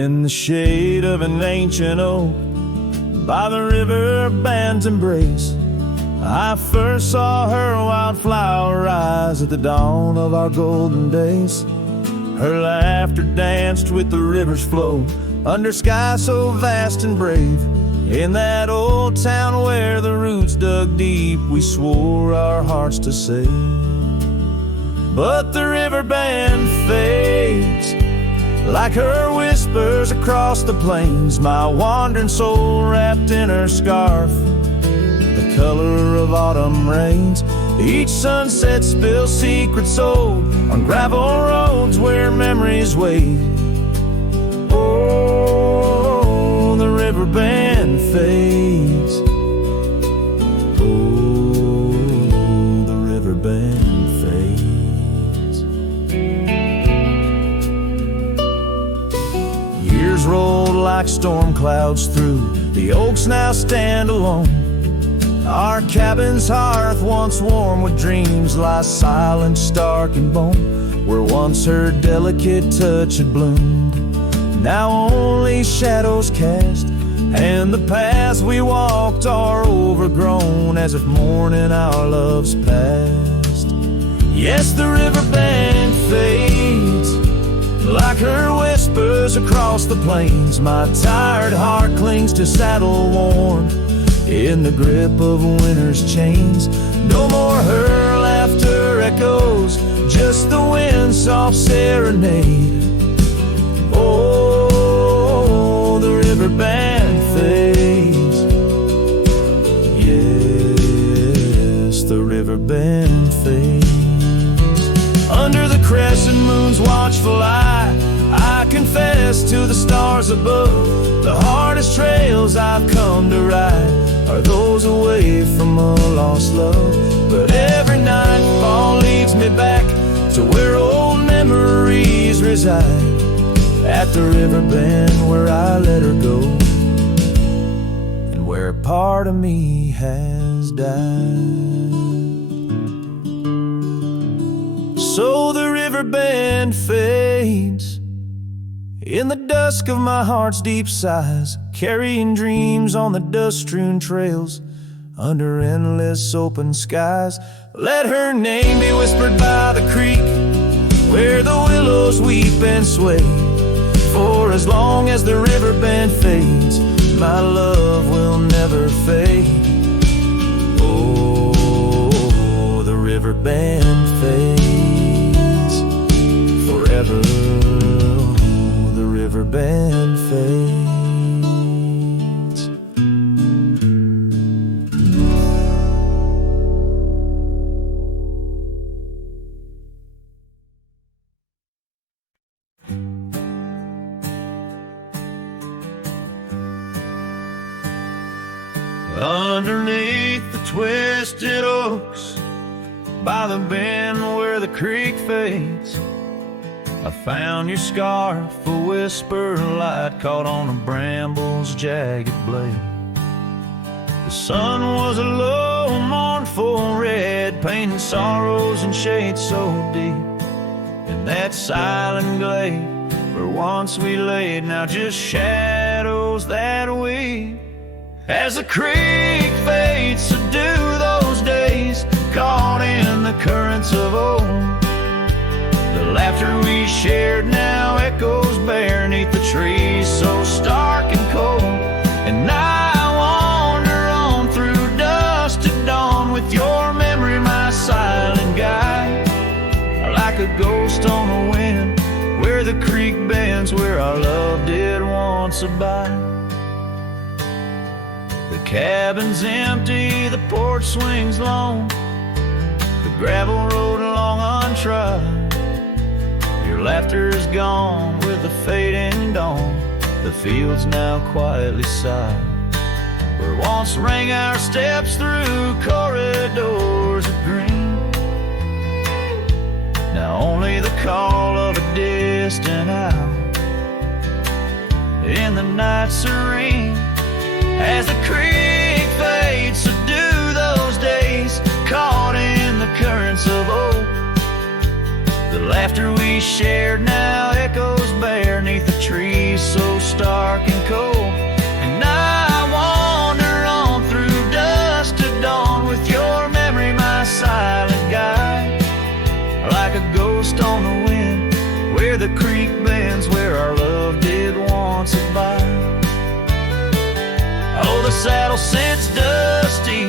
In the shade of an ancient oak, by the Riverbend's embrace, I first saw her wildflower rise at the dawn of our golden days. Her laughter danced with the river's flow, under skies so vast and brave. In that old town where the roots dug deep, we swore our hearts to save. But the Riverbend fades, like her whispers across the plains. My wandering soul wrapped in her scarf, the color of autumn rains. Each sunset spills secrets old on gravel roads where memories wait. Oh, the Riverbend fades. Oh, the Riverbend fades. Years rolled like storm clouds through the oaks, now stand alone. Our cabin's hearth, once warm with dreams, lies silent, stark and bone. Where once her delicate touch had bloomed, now only shadows cast, and the paths we walked are overgrown, as if mourning our love's past. Yes, the Riverbend fades, like her whispers across the plains. My tired heart clings to saddle worn, in the grip of winter's chains. No more her laughter echoes, just the wind's soft serenade. Oh, the Riverbend fades. Yes, the Riverbend fades. Under the crescent moon's watchful eye, I confess to the stars above, the hardest trails I've come to ride are those away from a lost love. But every nightfall leads me back to where old memories reside, at the Riverbend where I let her go, and where a part of me has died. So the Riverbend fades, in the dusk of my heart's deep sighs, carrying dreams on the dust-strewn trails, under endless open skies. Let her name be whispered by the creek, where the willows weep and sway. For as long as the Riverbend fades, my love will never fade. Oh, the Riverbend fades forever. The Riverbend fades. Underneath the twisted oaks, by the bend where the creek fades, I found your scarf, a whisper light caught on a bramble's jagged blade. The sun was a low, mournful red, painting sorrows in shades so deep. In that silent glade where once we laid, now just shadows that weep. As the creek fades, so do those days, caught in the currents of old. The laughter we shared now echoes bare 'neath the trees so stark and cold. And I wander on through dusk to dawn, with your memory my silent guide, like a ghost on the wind, where the creek bends, where our love did once abide. The cabin's empty, the porch swings long, the gravel road along untrod. Your laughter is gone with the fading dawn, the fields now quietly sigh. Where once rang our steps through corridors of green, now only the call of a distant owl in the night serene. As the creek fades, so do those days, caught in the currents of old. The laughter we shared now echoes bare 'neath the trees so saddle sits dusty,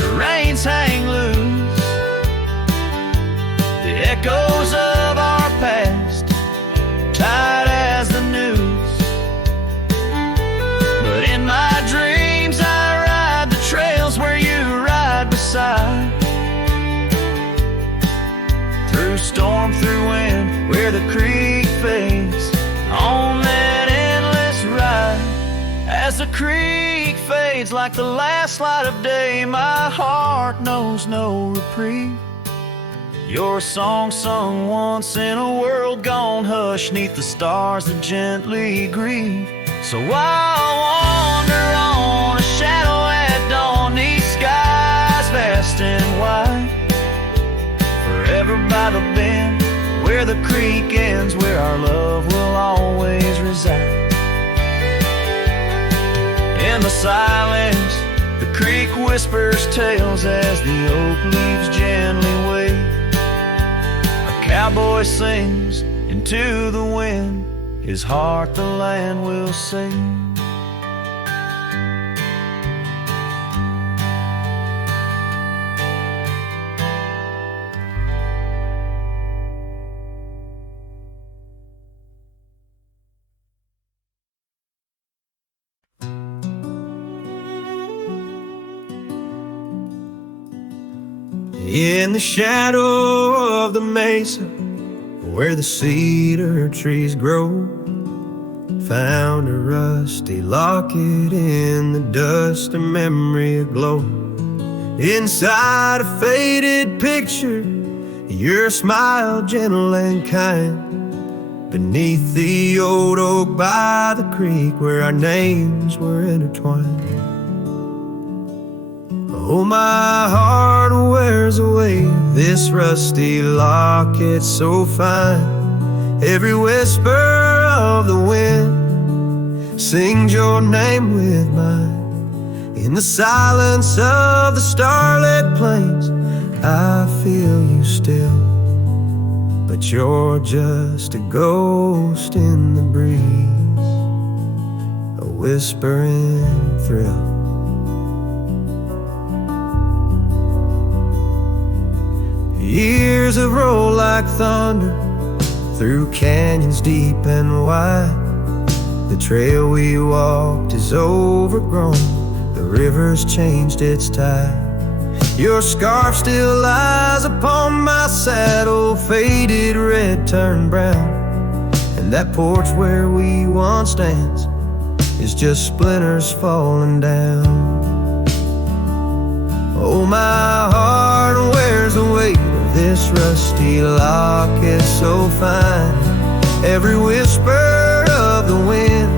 the reins hang loose, the echoes of our past tight as the noose. But in my dreams I ride the trails where you ride beside, through storm, through wind, where the creek fades, on that endless ride. As the creek fades like the last light of day, my heart knows no reprieve. Your song sung once in a world gone hush, 'neath the stars that gently grieve. So I'll wander on, a shadow at dawn, 'neath skies vast and wide, forever by the bend where the creek ends, where our love will always reside. In the silence, the creek whispers tales as the oak leaves gently wave. A cowboy sings into the wind, his heart the land will sing. In the shadow of the mesa, where the cedar trees grow, found a rusty locket in the dust, a memory aglow. Inside a faded picture, your smile gentle and kind, beneath the old oak by the creek, where our names were intertwined. Oh, my heart wears away this rusty locket so fine. Every whisper of the wind sings your name with mine. In the silence of the starlit plains, I feel you still, but you're just a ghost in the breeze, a whispering thrill. Years have rolled like thunder through canyons deep and wide. The trail we walked is overgrown, the river's changed its tide. Your scarf still lies upon my saddle, faded red turned brown, and that porch where we once danced is just splinters falling down. Oh, my heart wears the weight of this rusty locket so fine. Every whisper of the wind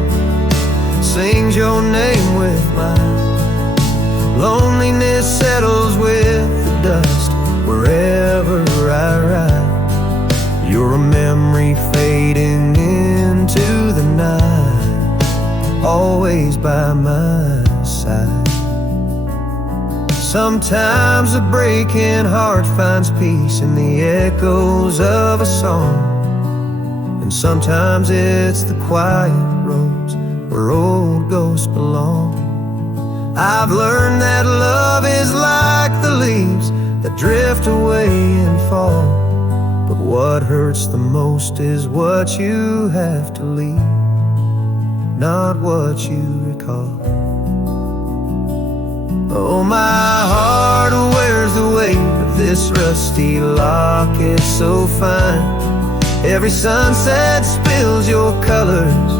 sings your name with mine. Loneliness settles with the dust wherever I ride. You're a memory fading into the night, always by my side. Sometimes a breaking heart finds peace in the echoes of a song, and sometimes it's the quiet roads where old ghosts belong. I've learned that love is like the leaves that drift away and fall, but what hurts the most is what you have to leave, not what you recall. Oh, my heart wears the weight of this rusty locket so fine. Every sunset spills your colors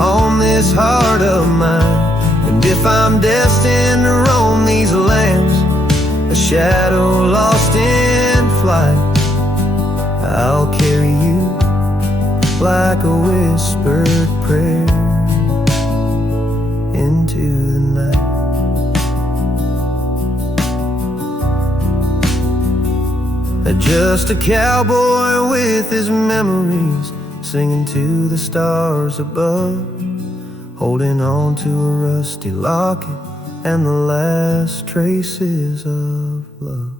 on this heart of mine. And if I'm destined to roam these lands, a shadow lost in flight, I'll carry you like a whispered prayer into the night. Just a cowboy with his memories, singing to the stars above, holding on to a rusty locket and the last traces of love.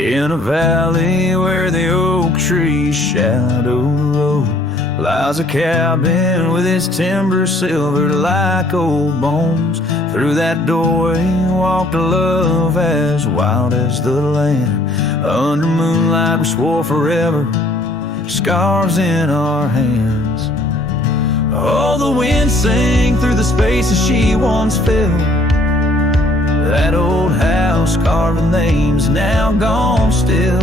In a valley where the oak tree's shadow low lies a cabin with its timber silvered like old bones. Through that doorway walked a love as wild as the land. Under moonlight we swore forever, scars in our hands. Oh, the wind sang through the spaces she once filled. That old house carved with names now gone still.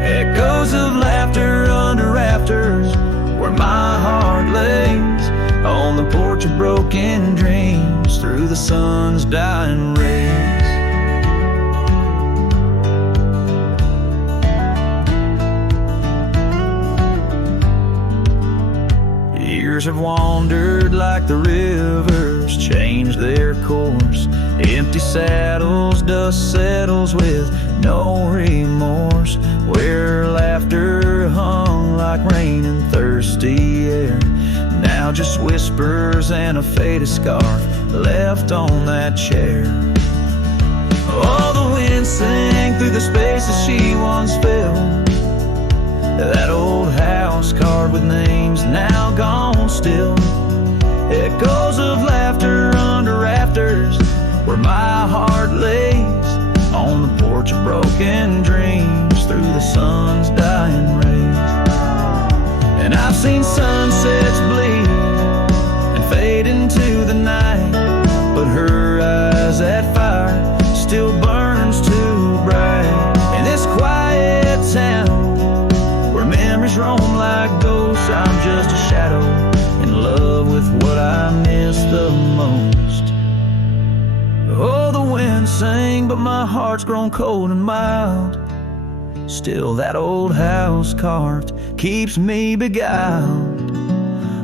Echoes of laughter under rafters where my heart lays. On the porch of broken dreams through the sun's dying rays. Years have wandered like the rivers, changed their course. Empty saddles, dust settles with no remorse. Where laughter hung like rain in thirsty air, now just whispers and a faded scarf left on that chair. Oh, the wind sang through the spaces she once filled. That old house carved with names now gone still. Echoes of laughter under rafters where my heart lays. On the porch of broken dreams through the sun's dying rays. And I've seen sunsets bleed and fade into the night, but her eyes, that fire still burns too bright. In this quiet town where memories roam like ghosts, I'm just a shadow in love with what I miss the most. Oh, the wind sang, but my heart's grown cold and mild. Still that old house carved keeps me beguiled.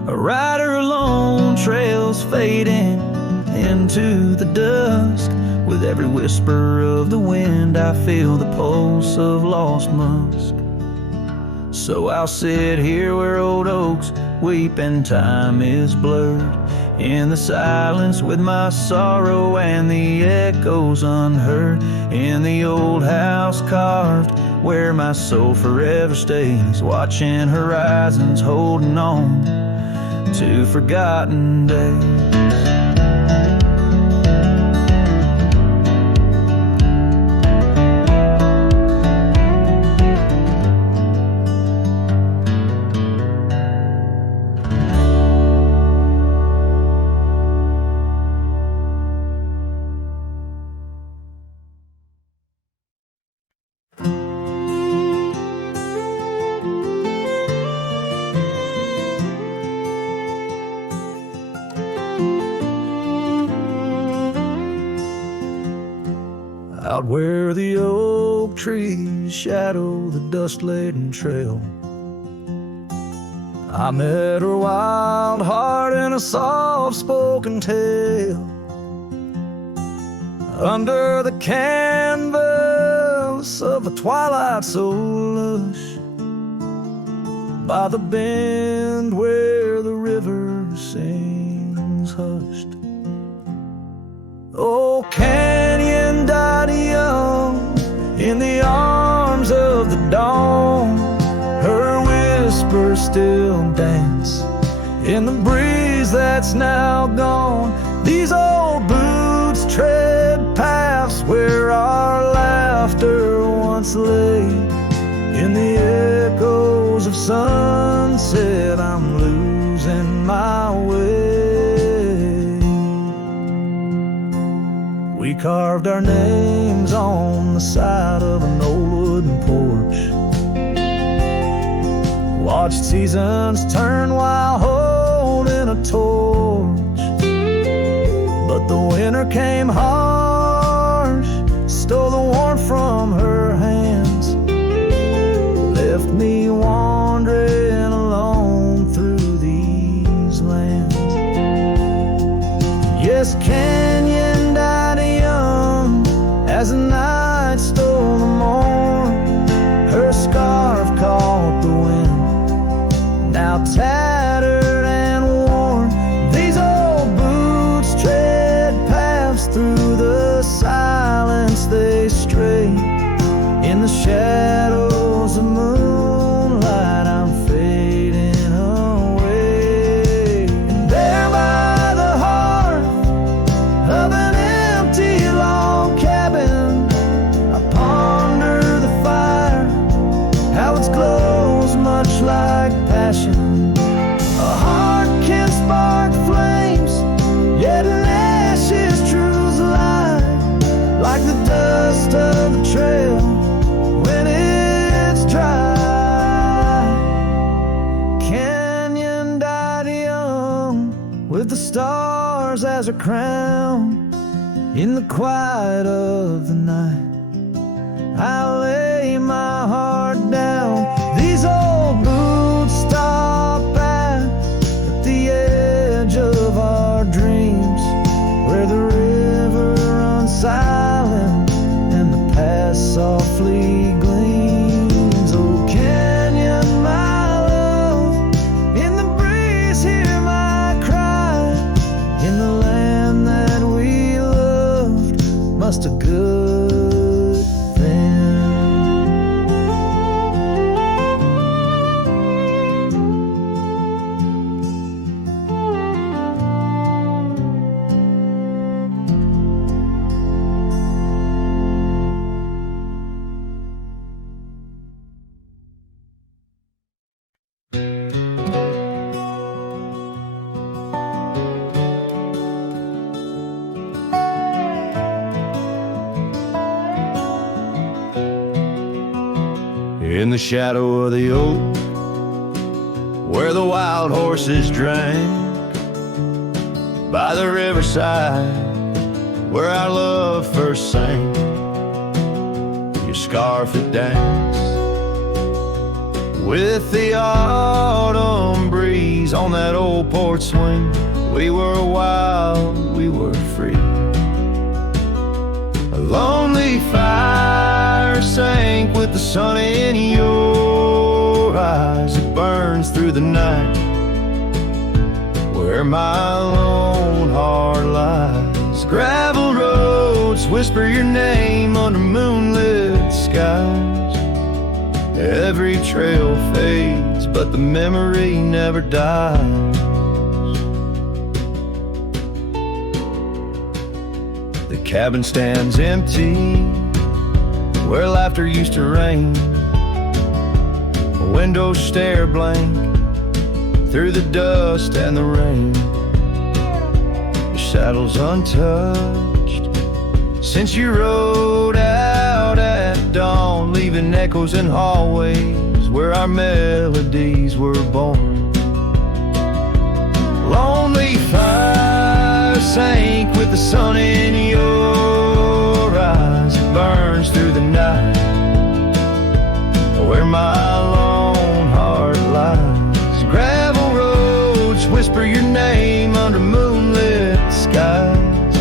A rider alone, trails fading into the dusk. With every whisper of the wind I feel the pulse of lost musk. So I'll sit here where old oaks weep and time is blurred, in the silence with my sorrow and the echoes unheard. In the old house carved where my soul forever stays, watching horizons, holding on to forgotten days. Out where the oak trees shadow the dust-laden trail, I met her wild heart in a soft-spoken tale. Under the canvas of a twilight so lush, by the bend where the river sings hushed. Oh, canyon died young in the arms of the dawn. Her whispers still dance in the breeze that's now gone. These old boots tread paths where our laughter once lay. In the echoes of sunset I'm losing my way. We carved our names on the side of an old wooden porch, watched seasons turn while holding a torch. But the winter came harsh, stole the warmth from her hands, left me wandering alone through these lands. Yes, canyon died young as the night stole the morn. Her scarf caught the wind, now tattered and worn. These old boots tread paths through the silence they stray. In the with the stars as her crown. In the quiet of the night, I lay my heart down. These old boots stop at the edge of our dreams, where the river runs silent and the past softly gleams. Oh, canyon, my love, in the breeze hear my cry. In the land that we loved must have good then. In the shadow of the oak, where the wild horses drank, by the riverside, where our love first sang, your scarf had danced with the autumn breeze on that old porch swing. We were wild, we were free. A lonely fire sank with the sun in your eyes. It burns through the night where my lone heart lies. Gravel roads whisper your name under moonlit skies. Every trail fades, but the memory never dies. The cabin stands empty where laughter used to reign. Windows stare blank through the dust and the rain. Your saddle's untouched since you rode out at dawn, leaving echoes in hallways where our melodies were born. Lonely fire sank with the sun in your eyes. It burns through the night where my lone heart lies. Gravel roads whisper your name under moonlit skies.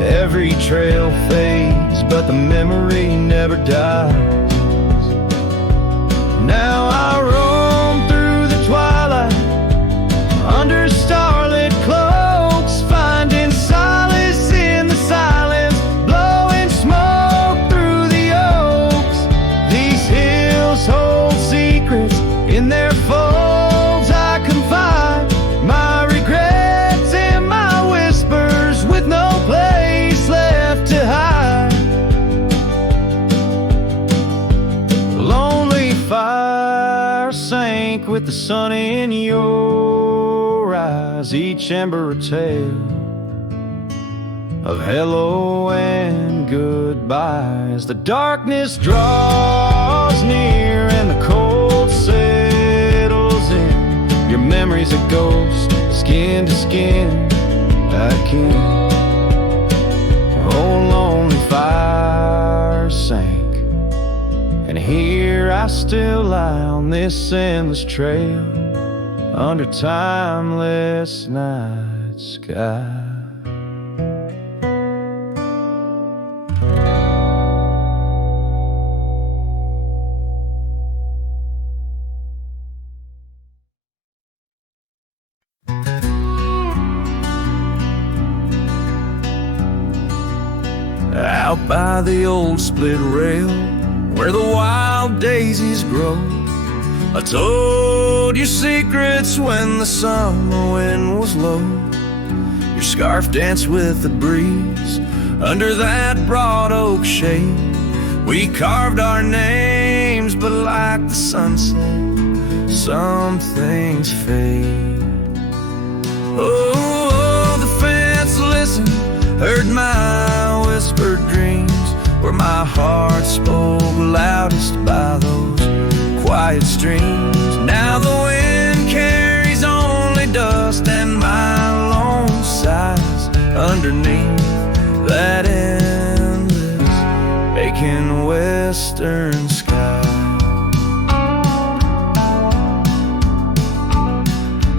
Every trail fades, but the memory never dies. Now I roam through the twilight under starlit cloaks, finding solace in the silence, blowing smoke through the oaks. These hills hold secrets in their folds. I confide my regrets and my whispers with no place left to hide. The lonely fire sank with the sun in your eyes. Each ember a tale of hello and goodbye. As the darkness draws near and the cold settles in, your memory's a ghost, skin to skin again. Oh, lonely fire sank, and here I still lie on this endless trail under timeless night sky. Out by the old split rail where the wild daisies grow, I told you secrets when the summer wind was low. Your scarf danced with the breeze under that broad oak shade. We carved our names, but like the sunset, some things fade. Oh, the fence listened, heard my whispered dreams, where my heart spoke loudest by those quiet streams. Now the wind carries only dust and my western sky.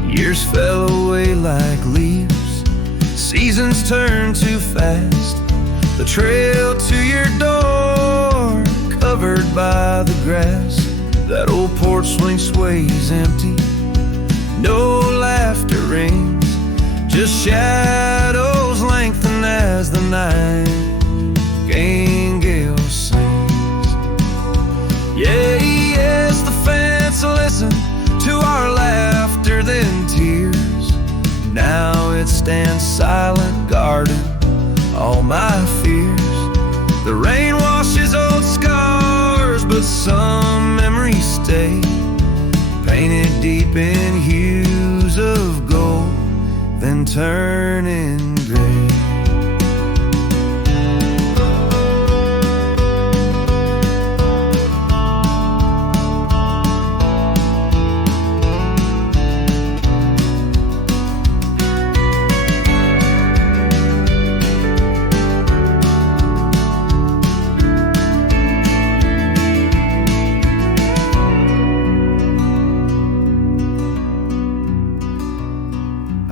Years fell away like leaves, seasons turn too fast. The trail to your door, covered by the grass. That old porch swing sways empty, no laughter rings, just shadows lengthen as the nightingale sings. Yeah, yes, the fence listened to our laughter, then tears. Now it stands silent, guarding all my fears. The rain washes old scars, but some memories stay, painted deep in hues of gold, then turning gray.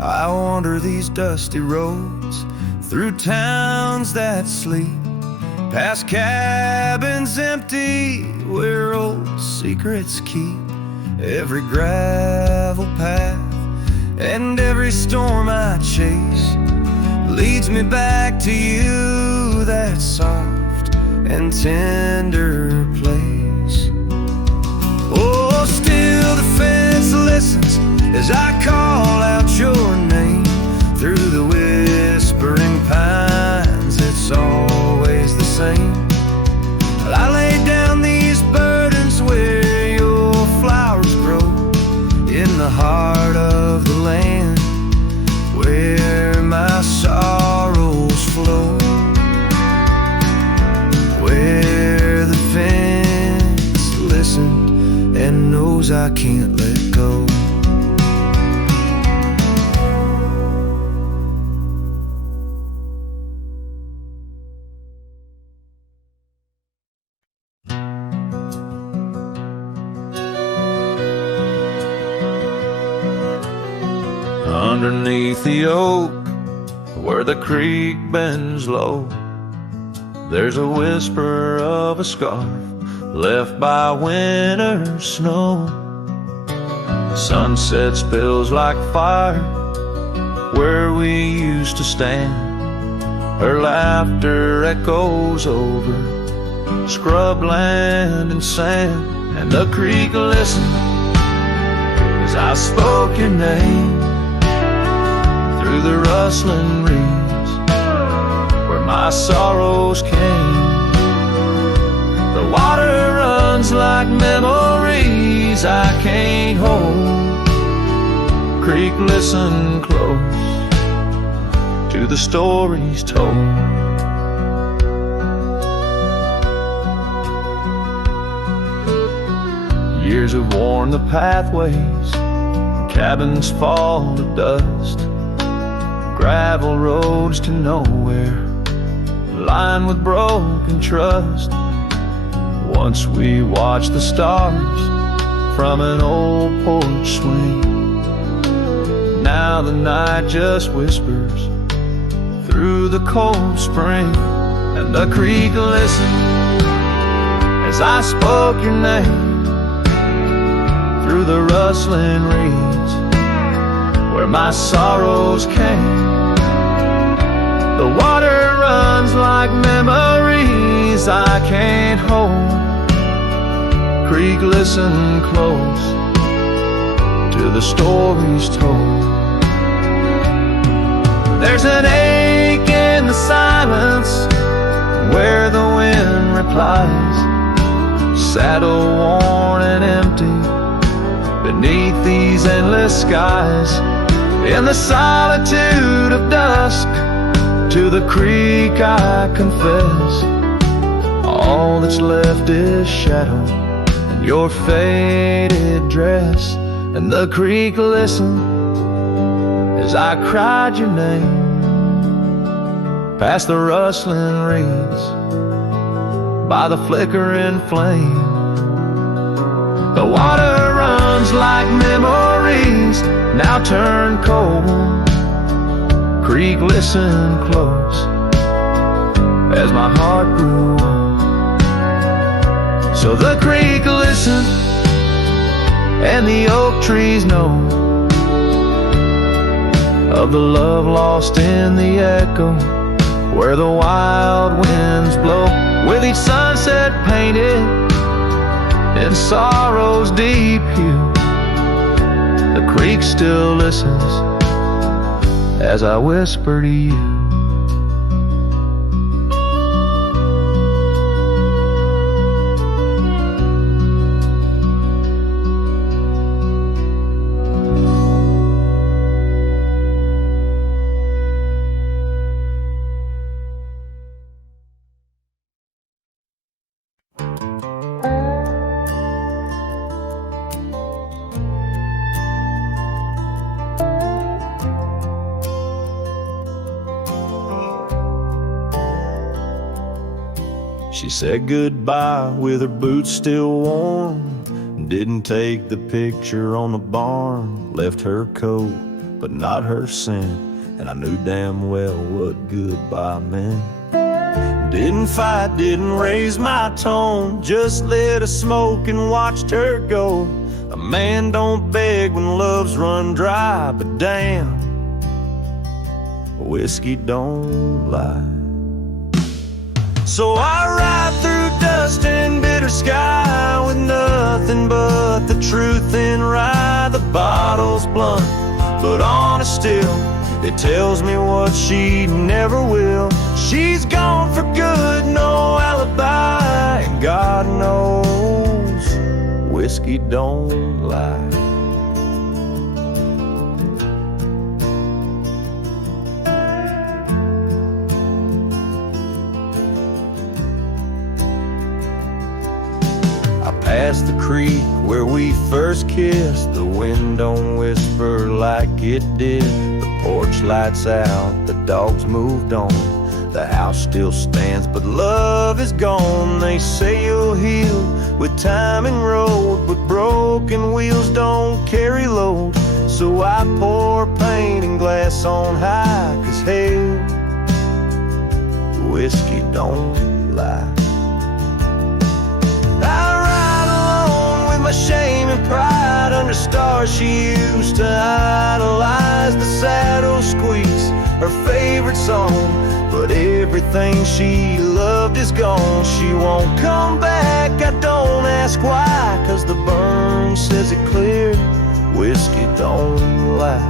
I wander these dusty roads, through towns that sleep, past cabins empty where old secrets keep. Every gravel path and every storm I chase leads me back to you, that soft and tender place. Oh, still the fence listens as I call out your name through the whispering pines. It's always the same. I lay down these burdens where your flowers grow, in the heart of the land where my sorrows flow, where the fence listened and knows I can't let go. Underneath the oak, where the creek bends low, there's a whisper of a scarf left by winter's snow. The sunset spills like fire where we used to stand. Her laughter echoes over scrubland and sand. And the creek listened as I spoke your name through the rustling reeds where my sorrows came. The water runs like memories I can't hold. Creek, listen close to the stories told. Years have worn the pathways, cabins fall to dust, gravel roads to nowhere, lined with broken trust. Once we watched the stars from an old porch swing. Now the night just whispers through the cold spring. And the creek listened as I spoke your name through the rustling reeds where my sorrows came. The water runs like memories I can't hold. Creek, listen close to the stories told. There's an ache in the silence where the wind replies, saddle worn and empty beneath these endless skies. In the solitude of dusk, to the creek I confess, all that's left is shadow and your faded dress. And the creek listened as I cried your name past the rustling reeds by the flickering flame. The water runs like memories, now turn cold. Creek, listen close as my heart grew old. So the creek listens and the oak trees know of the love lost in the echo where the wild winds blow. With each sunset painted in sorrow's deep hue, the creek still listens as I whisper to you. She said goodbye with her boots still warm, didn't take the picture on the barn, left her coat but not her scent, and I knew damn well what goodbye meant. Didn't fight, didn't raise my tone, just lit a smoke and watched her go. A man don't beg when love's run dry, but damn, whiskey don't lie. So I ride through dust and bitter sky with nothing but the truth in rye. The bottle's blunt, but honest still. It tells me what she never will. She's gone for good, no alibi, and God knows whiskey don't lie. Past the creek where we first kissed, the wind don't whisper like it did. The porch lights out, the dogs moved on, the house still stands, but love is gone. They say you'll heal with time and road, but broken wheels don't carry load. So I pour paint and glass on high, 'cause hell, whiskey don't lie. My shame and pride under stars she used to idolize. The saddle squeaks, her favorite song, but everything she loved is gone. She won't come back, I don't ask why, 'cause the burn says it clear, whiskey don't lie.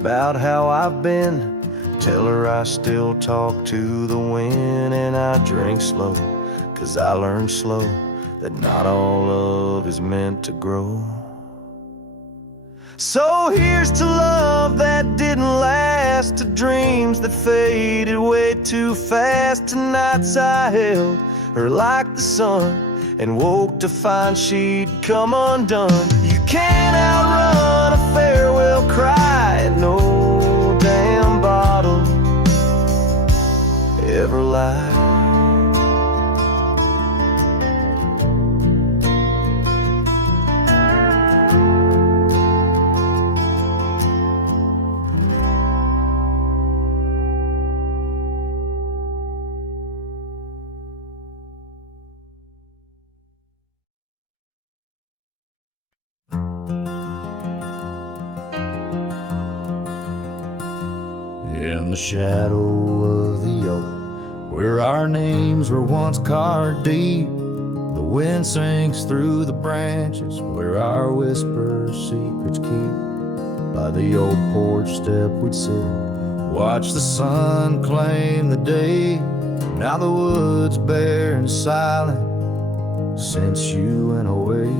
About how I've been, tell her I still talk to the wind, and I drink slow, 'cause I learned slow that not all love is meant to grow. So here's to love that didn't last, to dreams that faded way too fast, to nights I held her like the sun and woke to find she'd come undone. You can't outrun a farewell cry, and no damn bottle ever lied. In the shadow of the oak, where our names were once carved deep, the wind sinks through the branches, where our whispers secrets keep. By the old porch step we'd sit, watch the sun claim the day. Now the wood's bare and silent since you went away.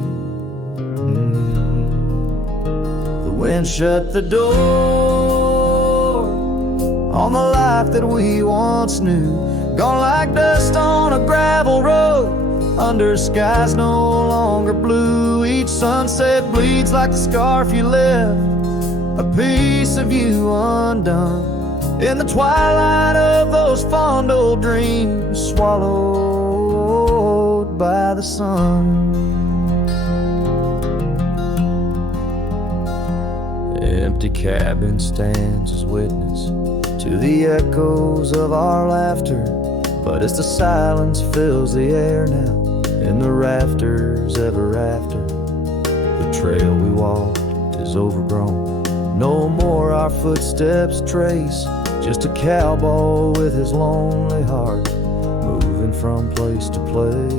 The wind shut the door on the life that we once knew. gone like dust on a gravel road, under skies no longer blue. Each sunset bleeds like the scarf you left, a piece of you undone. In the twilight of those fond old dreams, swallowed by the sun. Empty cabin stands as witness to the echoes of our laughter, but as the silence fills the air now, in the rafters ever after, the trail we walked is overgrown. No more our footsteps trace, just a cowboy with his lonely heart, moving from place to place.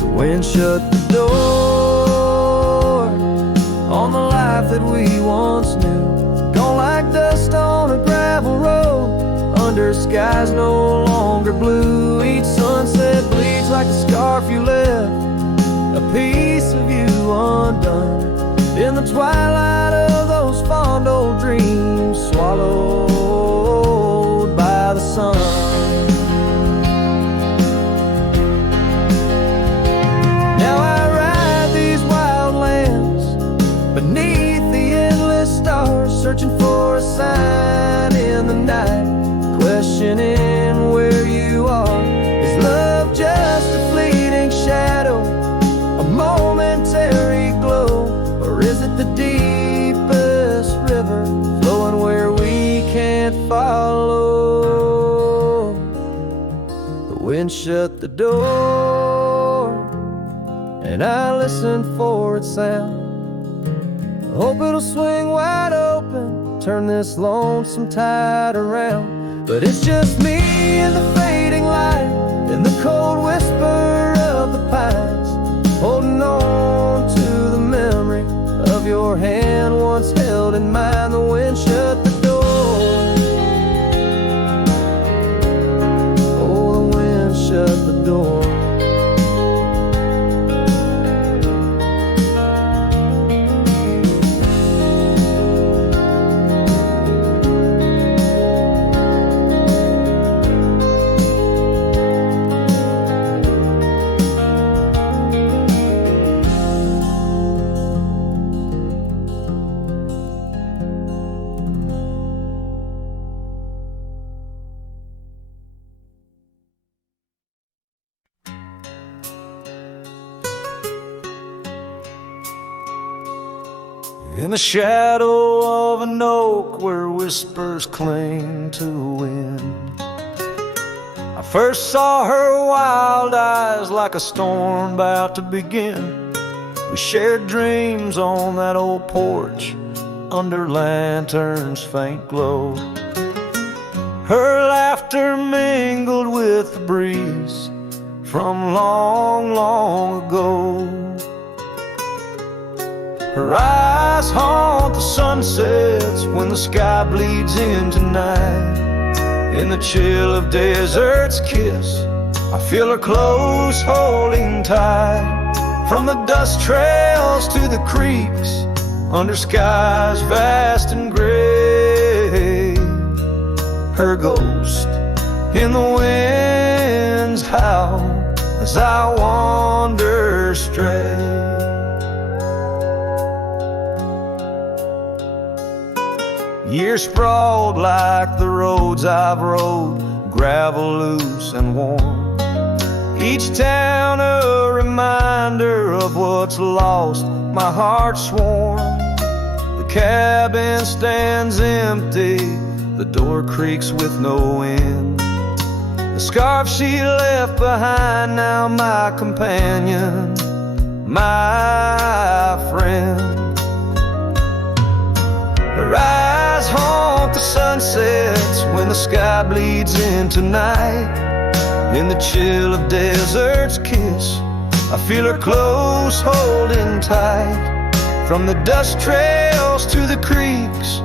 The wind shut the door on the life that we once knew, gone like dust on a gravel road, under skies no longer blue. Each sunset bleeds like the scarf you left, a piece of you undone. In the twilight of those fond old dreams, swallowed by the sun. Now I ride these wild lands beneath the endless stars, searching for a sign in the night, questioning where you are. Is love just a fleeting shadow, a momentary glow? Or is it the deepest river flowing where we can't follow? The wind shut the door and I listened for its sound. I hope it'll swing wide open, turn this lonesome tide around. But it's just me and the fading light and the cold whisper of the pines, holding on to the memory of your hand once held in mine. The wind shut the door. Oh, the wind shut the door. In the shadow of an oak where whispers cling to the wind, I first saw her wild eyes like a storm about to begin. We shared dreams on that old porch under lanterns' faint glow. Her laughter mingled with the breeze from long, long ago. Her eyes haunt the sunsets when the sky bleeds into night. In the chill of desert's kiss, I feel her close holding tight. From the dust trails to the creeks, under skies vast and gray, her ghost in the wind's howl as I wander stray. Years sprawled like the roads I've rode, gravel loose and warm. Each town a reminder of what's lost, my heart sworn. The cabin stands empty, the door creaks with no end. The scarf she left behind, now my companion, my friend. Her eyes haunt the sunsets when the sky bleeds into night. In the chill of desert's kiss, I feel her close holding tight. From the dust trails to the creeks,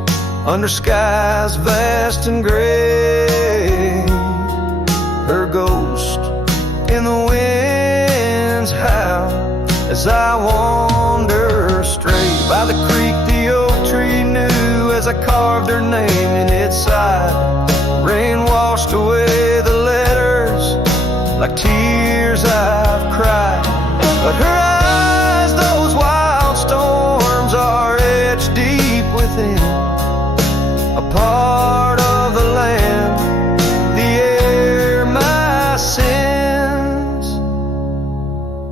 under skies vast and gray, her ghost in the wind's howl as I wander straight. By the creek the oak tree knew as I carved her name in its side. Rain washed away the letters like tears I've cried. But her eyes, those wild storms are etched deep within, a part of the land, the air, my sins.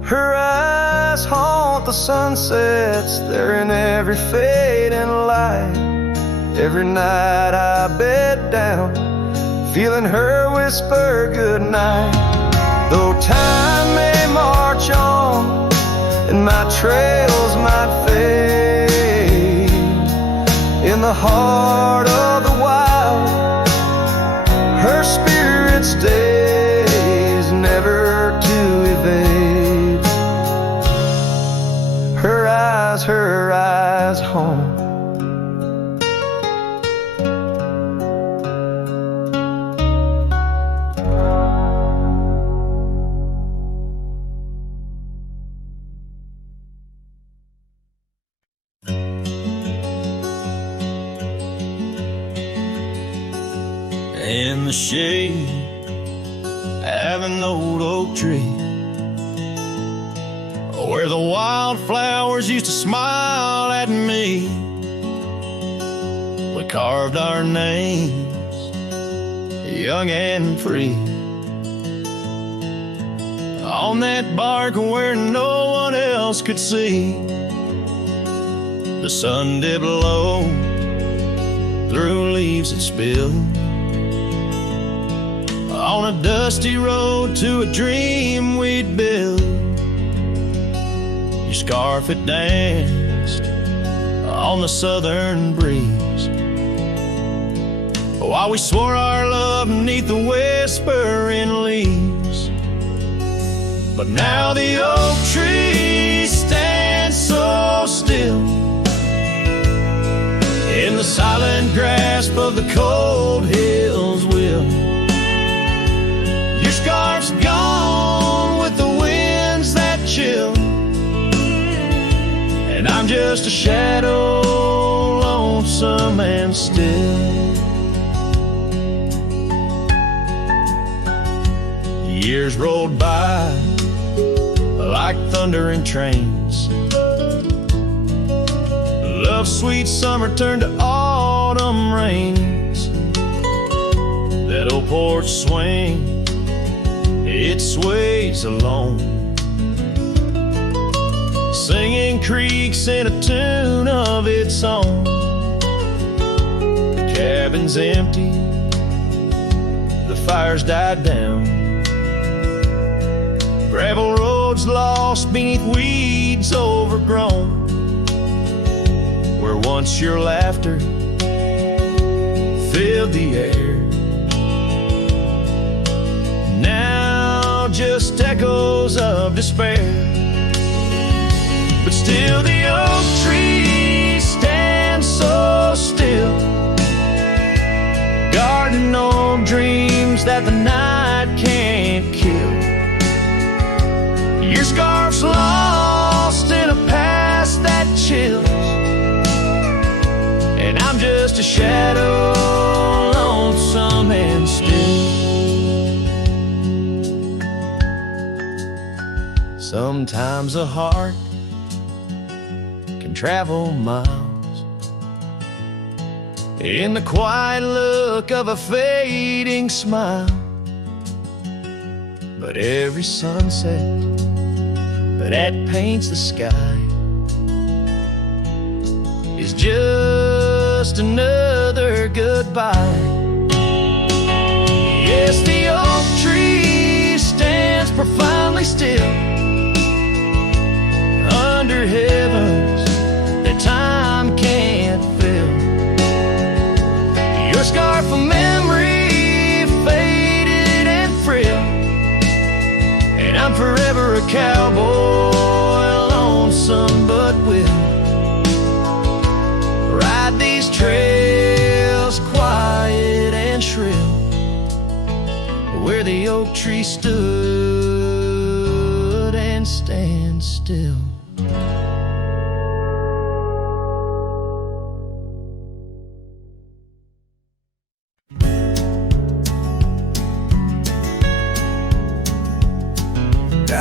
Her eyes haunt the sunsets, they're in every fading light. Every night I bed down, feeling her whisper goodnight. Though time may march on and my trails might fade, in the heart of the wild, her spirit stays, never to evade. Her eyes home. In the shade of an old oak tree, where the wildflowers used to smile at me, we carved our names, young and free, on that bark where no one else could see. The sun dipped low through leaves that spilled on a dusty road to a dream we'd build. Your scarf, it danced on the southern breeze, while we swore our love beneath the whispering leaves. But now the oak tree stands so still in the silent grasp of the cold hills will. Your scarf's gone with the winds that chill, and I'm just a shadow, lonesome and still. Years rolled by like thundering trains. Love's sweet summer turned to autumn rains. That old porch swing, it sways alone, singing creeks in a tune of its own. The cabin's empty, the fire's died down, gravel roads lost beneath weeds overgrown, where once your laughter filled the air, now just echoes of despair. But still the oak tree stands so still, guarding old dreams that the night can't kill. Your scarf's lost in a past that chills, and I'm just a shadow, lonesome and still. Sometimes a heart can travel miles in the quiet look of a fading smile, but every sunset that paints the sky is just another goodbye. Yes, the oak tree stands profoundly still under heavens that time can't fill. Your scarf of memory faded and frail, and I'm forever a cowboy, lonesome but will ride these trails quiet and shrill, where the oak tree stood and stands still.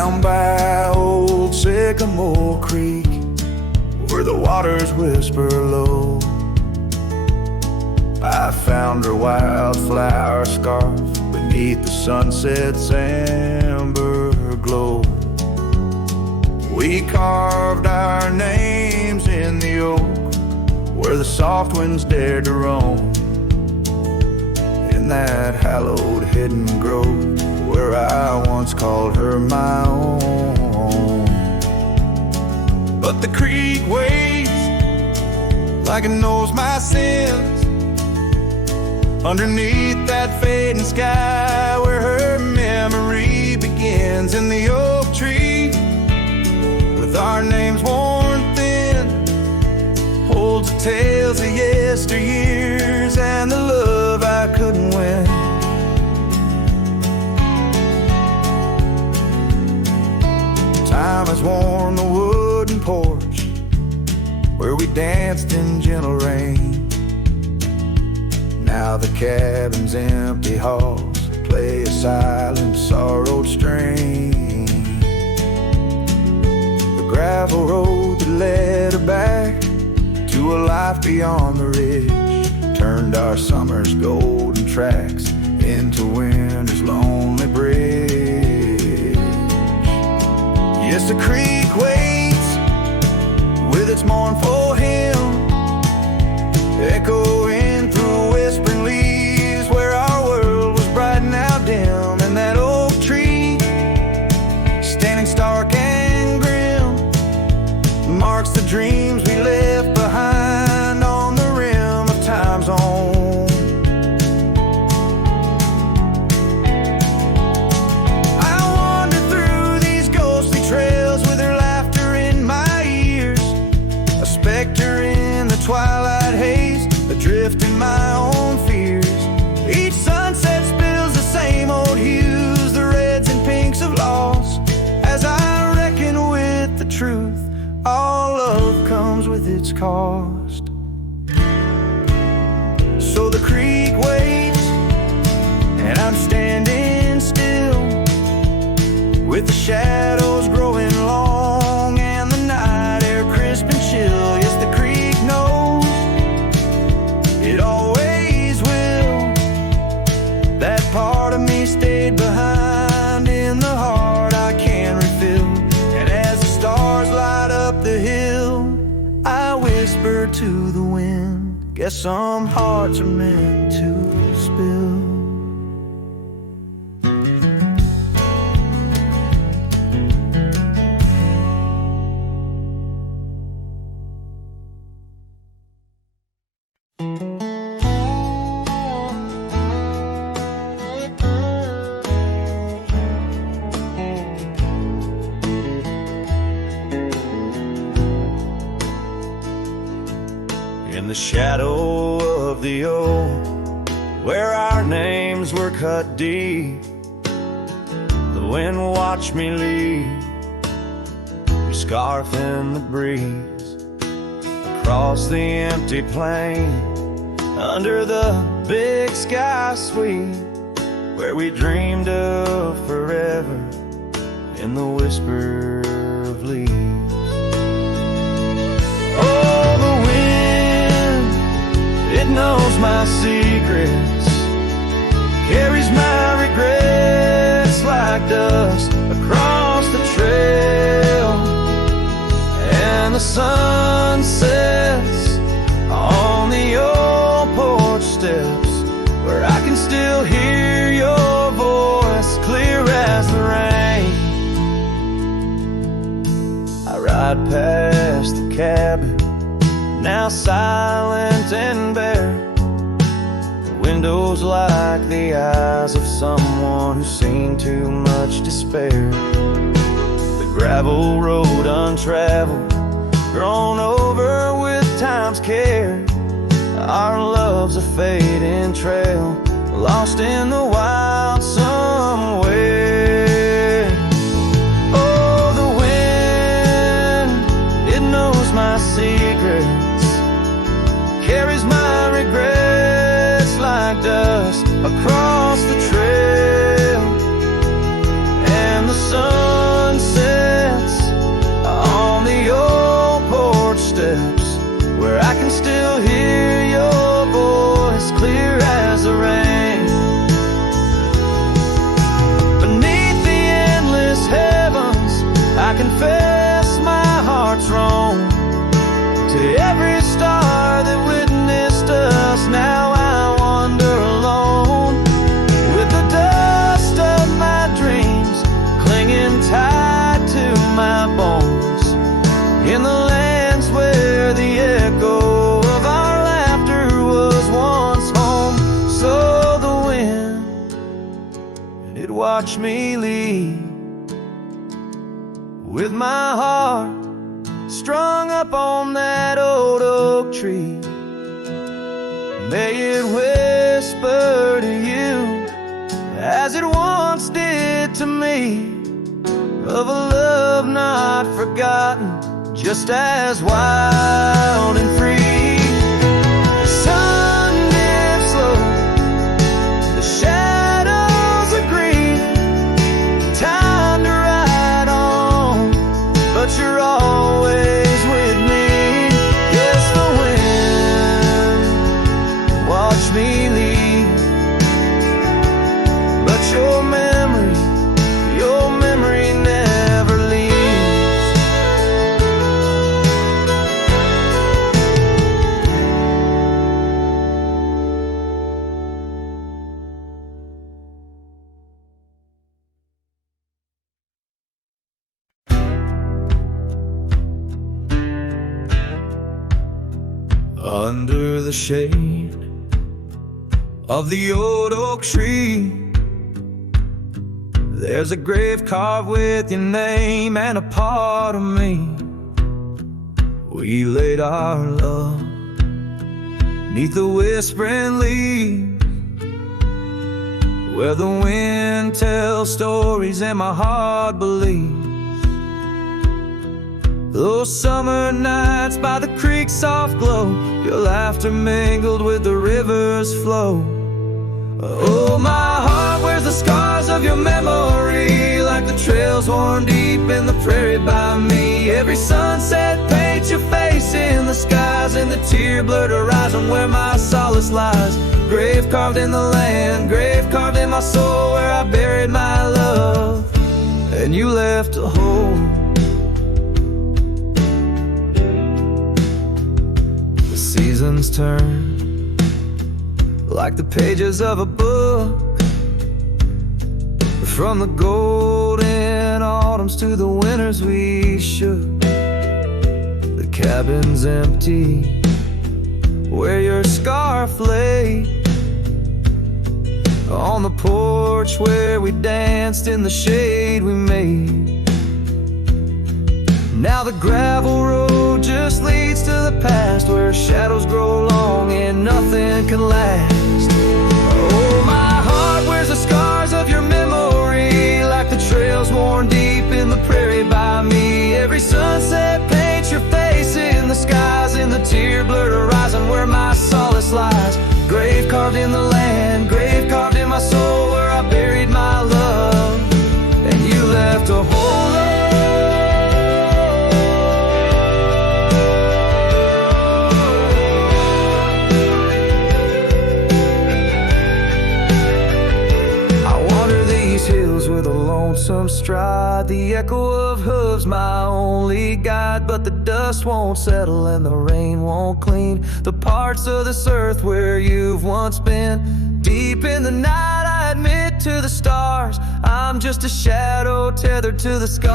down by old Sycamore Creek, where the waters whisper low. I found her wildflower scarf beneath the sunset's amber glow. We carved our names in the oak, where the soft winds dared to roam. In that hallowed hidden grove, where I once called her my own. But the creek waits like it knows my sins, underneath that fading sky, where her memory begins. In the oak tree, with our names worn thin, holds the tales of yesteryears and the love I couldn't win. Time has worn the wooden porch, where we danced in gentle rain. Now the cabin's empty halls play a silent, sorrowed strain. The gravel road that led her back to a life beyond the ridge turned our summer's golden tracks into winter's lonely bridge. Yes, the creek waits with its mournful hymn, echoing through whispering leaves, where our world was bright and now dim. And that oak tree, standing stark and grim, marks the dreams we left behind on the rim of time's own. I wander through these ghostly trails with her laughter in my ears, a specter in the twilight haze, adrift in my own fears. Each sunset spills the same old hues, the reds and pinks of loss, as I reckon with the truth, all love comes with its cost. So the creek waits, and I'm standing still, with the shadows growing long and the night air crisp and chill. Yes, the creek knows, it always will. That part of me stayed behind in the heart I can refill. And as the stars light up the hill, I whisper to the wind, guess some hearts are meant to spill. In the shadow of the oak, where our names were cut deep, the wind watched me leave, your scarf in the breeze, across the empty plain, under the big sky sweep, where we dreamed of forever in the whisper of leaves. Oh, the wind, it knows my secrets, carries my regrets like dust across the trail. And the sun sets on the old porch steps, where I can still hear your voice clear as the rain. I ride past the cabin, now silent and bare, the windows like the eyes of someone who's seen too much despair. The gravel road untraveled, grown over with time's care, our love's a fading trail, lost in the wild somewhere. Oh, the wind, it knows my secrets, carries my regrets like dust across the trail. And the sun watch me leave with my heart strung up on that old oak tree. May it whisper to you as it once did to me, of a love not forgotten, just as wild and free. The sun dips slow, the shadows agree, time to ride on, but you're always with me. Yes, the wind watch me leave, but your memory never leaves. Under the shade of the old oak tree, there's a grave carved with your name and a part of me. We laid our love 'neath the whispering leaves, where the wind tells stories and my heart believes. Those summer nights by the creek's soft glow, your laughter mingled with the river's flow. Oh, my heart wears the scars of your memory, like the trails worn deep in the prairie by me. Every sunset paints your face in the skies, and the tear-blurred horizon where my solace lies. Grave carved in the land, grave carved in my soul, where I buried my love, and you left a hole. The seasons turn like the pages of a book, from the golden autumns to the winters we shook. The cabin's empty where your scarf lay, on the porch where we danced in the shade we made. Now the gravel road just leads to the past, where shadows grow long and nothing can last. Oh, my heart wears the scars of your memory, like the trails worn deep in the prairie by me. Every sunset paints your face in the skies, in the tear-blurred horizon where my solace lies. Grave carved in the land, grave carved in my soul, where I buried my love, and you left a hole. With a lonesome stride, the echo of hooves my only guide. But the dust won't settle and the rain won't clean the parts of this earth where you've once been. Deep in the night I admit to the stars, I'm just a shadow tethered to the scars.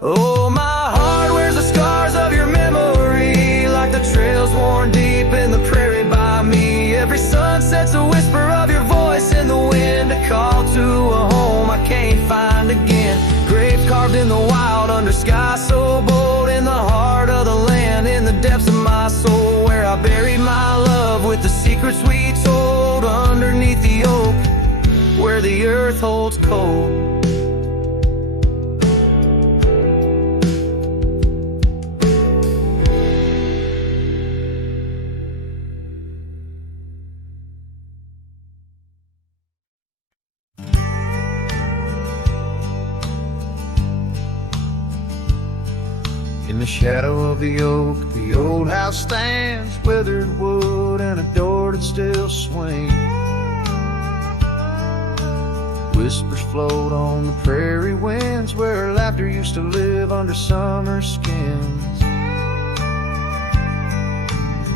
Oh, my heart wears the scars of your memory, like the trails worn deep in the prairie by me. Every sunset's a whisper of your voice in the wind, a call to a home I can't find again. Grave carved in the wild under sky so bold, in the heart of the land, in the depths of my soul, where I buried my love with the secrets we told, underneath the oak where the earth holds cold. In the shadow of the oak, the old house stands, weathered wood and a door that still swings. Whispers float on the prairie winds, where laughter used to live under summer skins.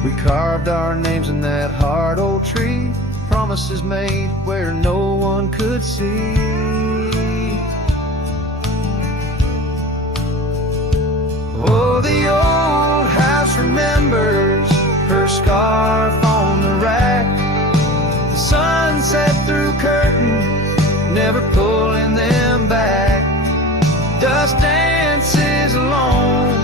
We carved our names in that hard old tree, promises made where no one could see. Oh, the old house remembers her scarf on the rack, never pulling them back. Dust dances alone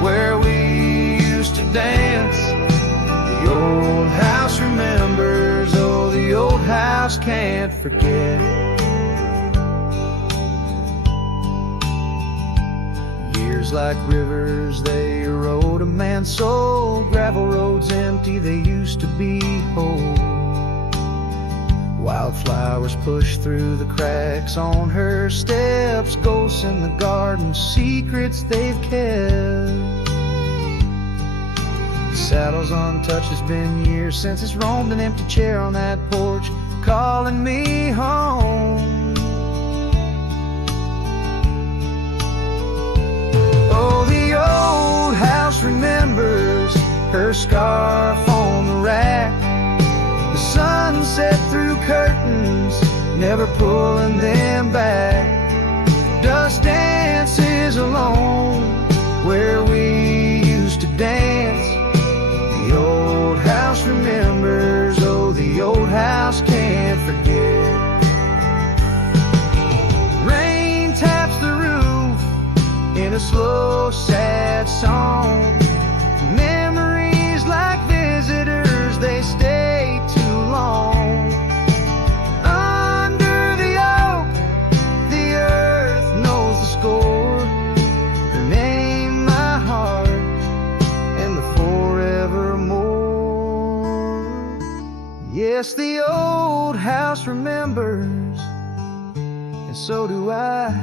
where we used to dance. The old house remembers, oh, the old house can't forget. Years like rivers, they erode a man's soul. Gravel roads empty, they used to be whole. Wildflowers push through the cracks on her steps. Ghosts in the garden, secrets they've kept. The saddle's untouched, it's been years since it's roamed. An empty chair on that porch, calling me home. Oh, the old house remembers, her scarf on the rack. The sunset through curtains, never pulling them back. Dust dances alone where we used to dance. The old house remembers, oh, the old house can't forget. Rain taps the roof in a slow, sad song. Memories like visitors, they stay too long. Under the oak, the earth knows the score. Her name, my heart, and the forevermore. Yes, the old house remembers, and so do I.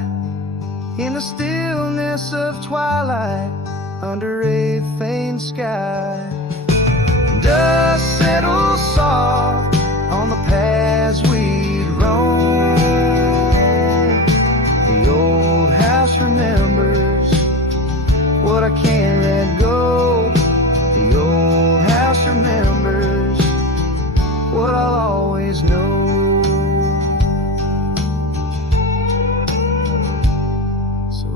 In the stillness of twilight, under a faint sky, dust settles soft on the paths we'd roam. The old house remembers what I can't let go. The old house remembers what I'll always know.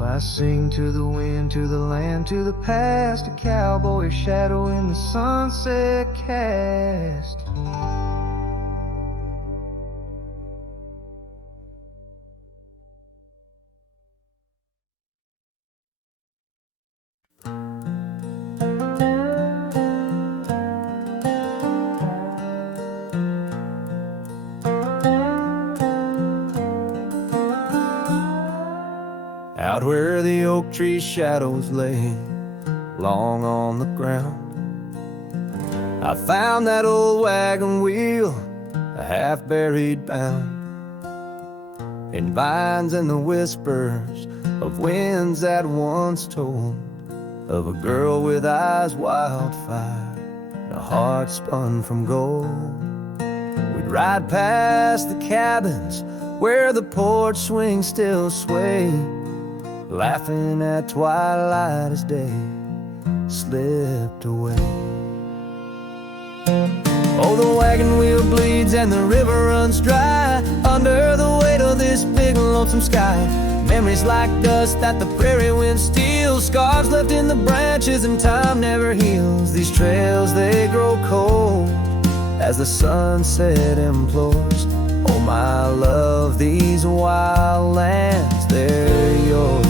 I sing to the wind, to the land, to the past, a cowboy shadow in the sunset cast. Out where the oak tree shadows lay long on the ground, I found that old wagon wheel, a half-buried bound, in vines and the whispers of winds that once told of a girl with eyes wildfire and a heart spun from gold. We'd ride past the cabins where the porch swings still sway, laughing at twilight as day slipped away. Oh, the wagon wheel bleeds and the river runs dry under the weight of this big lonesome sky. Memories like dust that the prairie wind steals, scars left in the branches and time never heals. These trails, they grow cold as the sunset implores. Oh, my love, these wild lands, they're yours.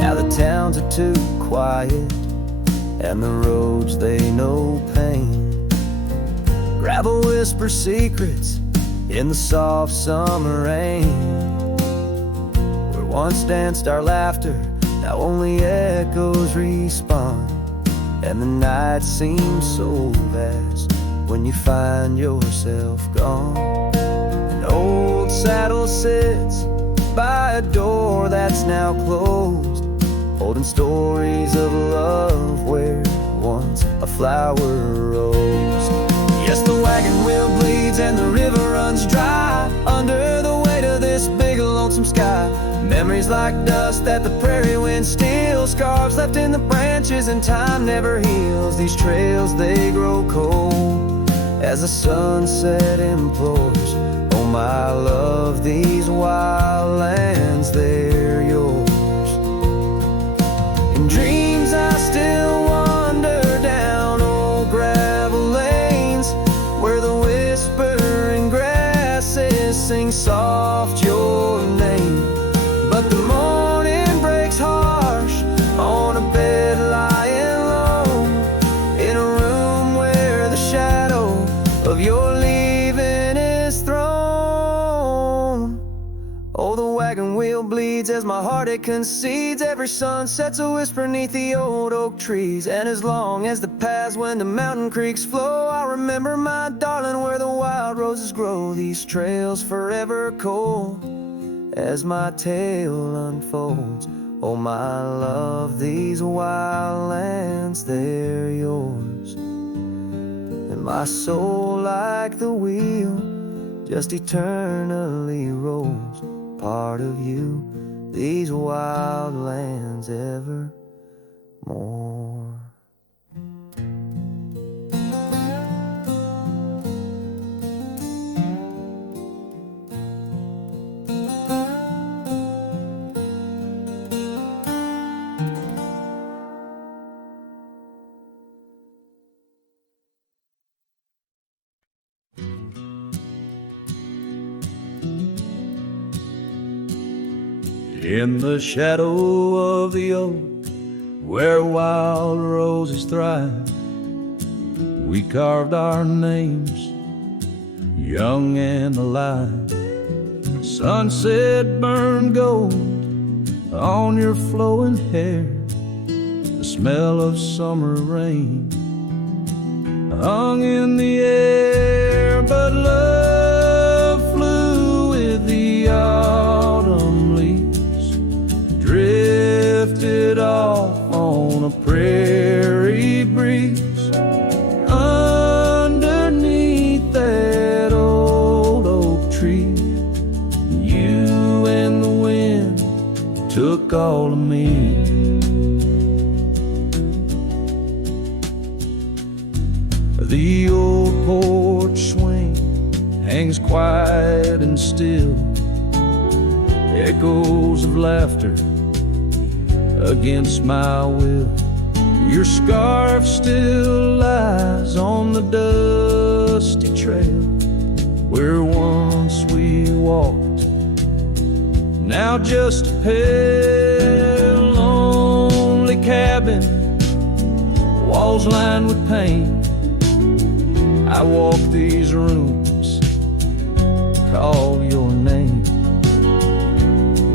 Now the towns are too quiet and the roads, they know pain. Gravel whispers secrets in the soft summer rain. Where once danced our laughter, now only echoes respond. And the night seems so vast when you find yourself gone. An old saddle sits by a door that's now closed, holding stories of love where once a flower rose. Yes, the wagon wheel bleeds and the river runs dry under the weight of this big lonesome sky. Memories like dust that the prairie wind steals, scars left in the branches and time never heals. These trails, they grow cold as the sunset implores. Oh, my love, these wild lands, they're yours. In dreams I still wander down old gravel lanes where the Oh, the wagon wheel bleeds as my heart it concedes. Every sunset's a whisper neath the old oak trees. And as long as the paths when the mountain creeks flow, I'll remember my darling where the wild roses grow. These trails forever cold as my tale unfolds. Oh, my love, these wild lands, they're yours. And my soul, like the wheel, just eternally rolls. Part of you, these wild lands evermore. In the shadow of the oak, where wild roses thrive, we carved our names, young and alive. Sunset burned gold on your flowing hair. The smell of summer rain hung in the air, but love flew with the autumn leaves, drifted off on a prairie breeze. Underneath that old oak tree, you and the wind took all of me. The old porch swing hangs quiet and still, echoes of laughter against my will. Your scarf still lies on the dusty trail where once we walked, now just a pale, lonely cabin, walls lined with paint. I walk these rooms, call your name.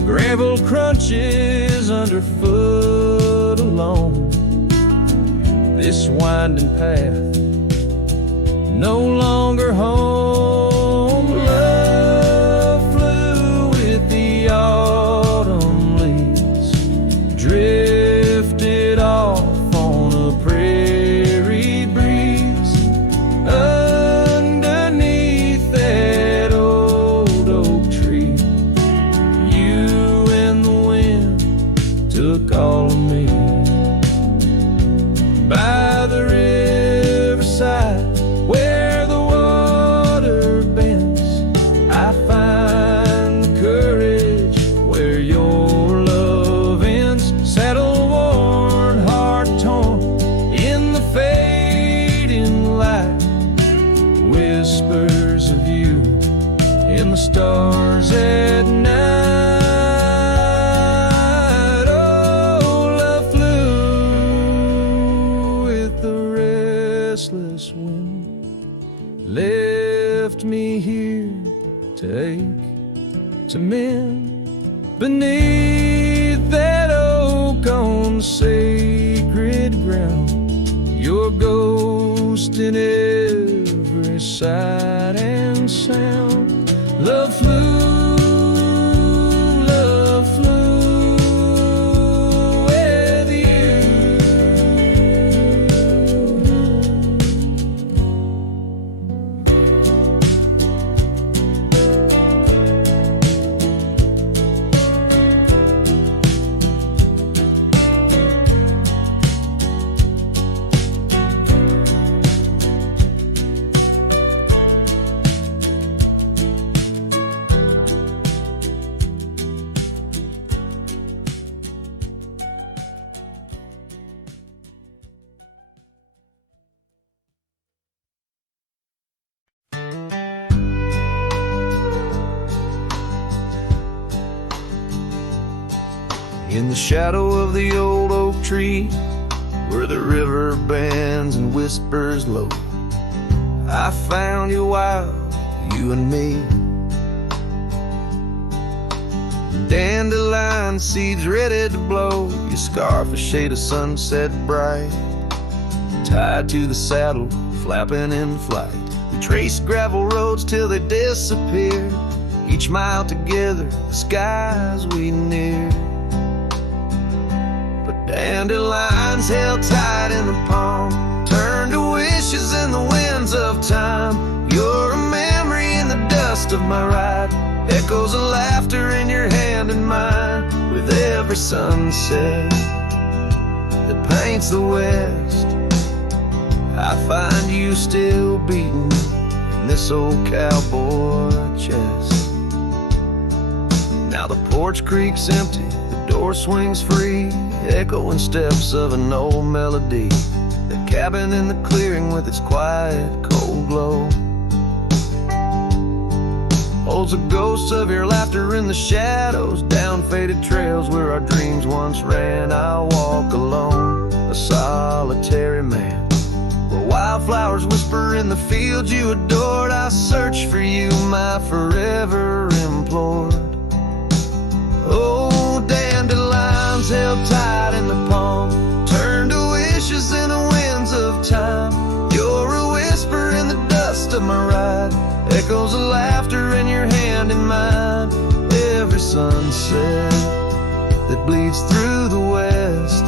Gravel crunches underfoot alone. This winding path, no longer home. Love flew with the autumn leaves, drifted off on a prairie breeze. Underneath that old oak tree, you and the wind took all of me. By the riverside where the water bends, I find the courage where your love ends. Saddle worn, heart torn in the fading light, whispers of you in the stars at night. Oh, love flew with the restless wind, left me here to ache, to mend. Beneath that oak on sacred ground, your ghost in every sight and sound. Love flew with you. In the shadow of the old oak tree, where the river bends and whispers low, I found you wild, you and me. Dandelion seeds ready to blow, your scarf a shade of sunset bright, tied to the saddle, flapping in flight. We traced gravel roads till they disappeared, each mile together, the skies we neared. But dandelions held tight in the palm, turned to wishes in the winds of time. You're a memory in the dust of my ride, echoes of laughter in your hand and mine. With every sunset that paints the west, I find you still beating in this old cowboy chest. Now the porch creaks empty, the door swings free, echoing steps of an old melody. The cabin in the clearing with its quiet, cold glow holds a ghost of your laughter in the shadows, down faded trails where our dreams once ran. I walk alone, a solitary man, where wildflowers whisper in the fields you adored. I search for you, my forever implored. Oh, dandelions held tight in the palm, turned to wishes in the winds of time. You're a whisper in the dust of my ride, echoes of laughter in your hand and mine. Every sunset that bleeds through the west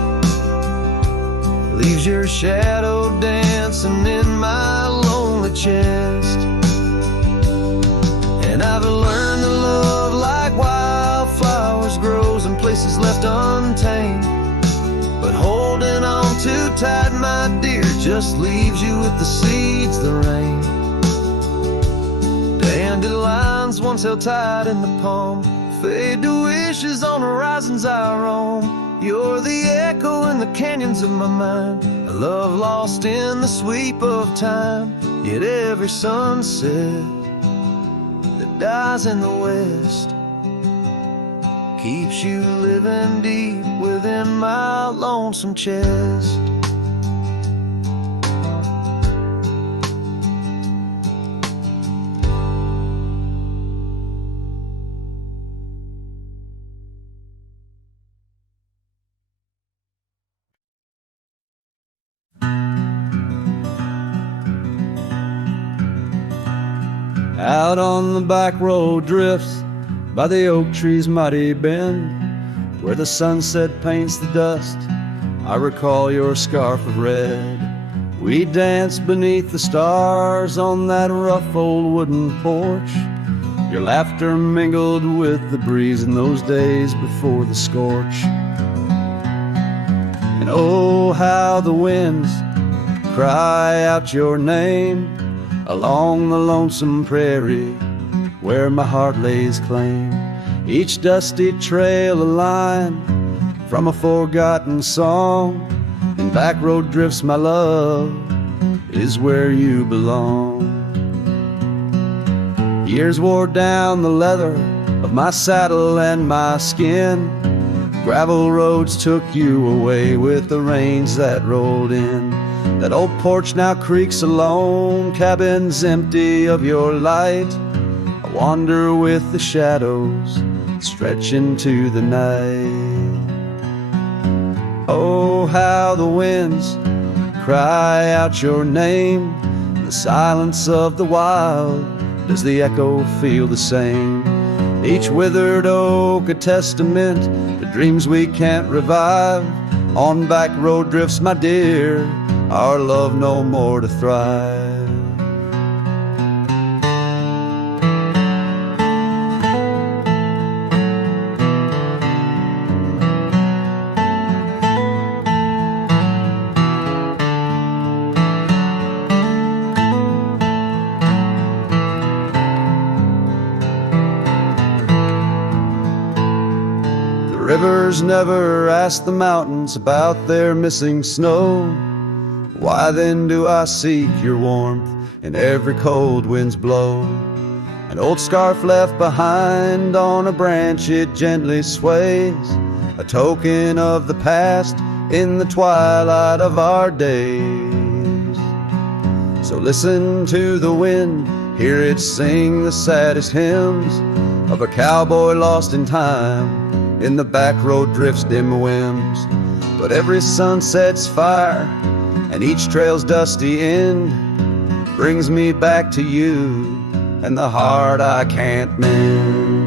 leaves your shadow dancing in my lonely chest. And I've learned that love like wildflowers grows in places left untamed, but holding on too tight, my dear, just leaves you with the seeds that rain. Dandelions once held tight in the palm, fade to wishes on horizons I roam. You're the echo in the canyons of my mind, a love lost in the sweep of time. Yet every sunset that dies in the west keeps you living deep within my lonesome chest. Out on the back road drifts by the oak tree's mighty bend, where the sunset paints the dust, I recall your scarf of red. We danced beneath the stars on that rough old wooden porch. Your laughter mingled with the breeze in those days before the scorch. And oh, how the winds cry out your name along the lonesome prairie where my heart lays claim. Each dusty trail a line from a forgotten song, and back road drifts, my love, is where you belong. Years wore down the leather of my saddle and my skin. Gravel roads took you away with the rains that rolled in. That old porch now creaks alone, cabins empty of your light. I wander with the shadows stretch into the night. Oh, how the winds cry out your name. In the silence of the wild, does the echo feel the same? Each withered oak a testament to dreams we can't revive. On back road drifts, my dear, our love no more to thrive. The rivers never ask the mountains about their missing snow. Why then do I seek your warmth in every cold wind's blow? An old scarf left behind on a branch, it gently sways, a token of the past in the twilight of our days. So listen to the wind, hear it sing the saddest hymns, of a cowboy lost in time. In the back road drifts dim whims, but every sunset's fire, and each trail's dusty end brings me back to you and the heart I can't mend.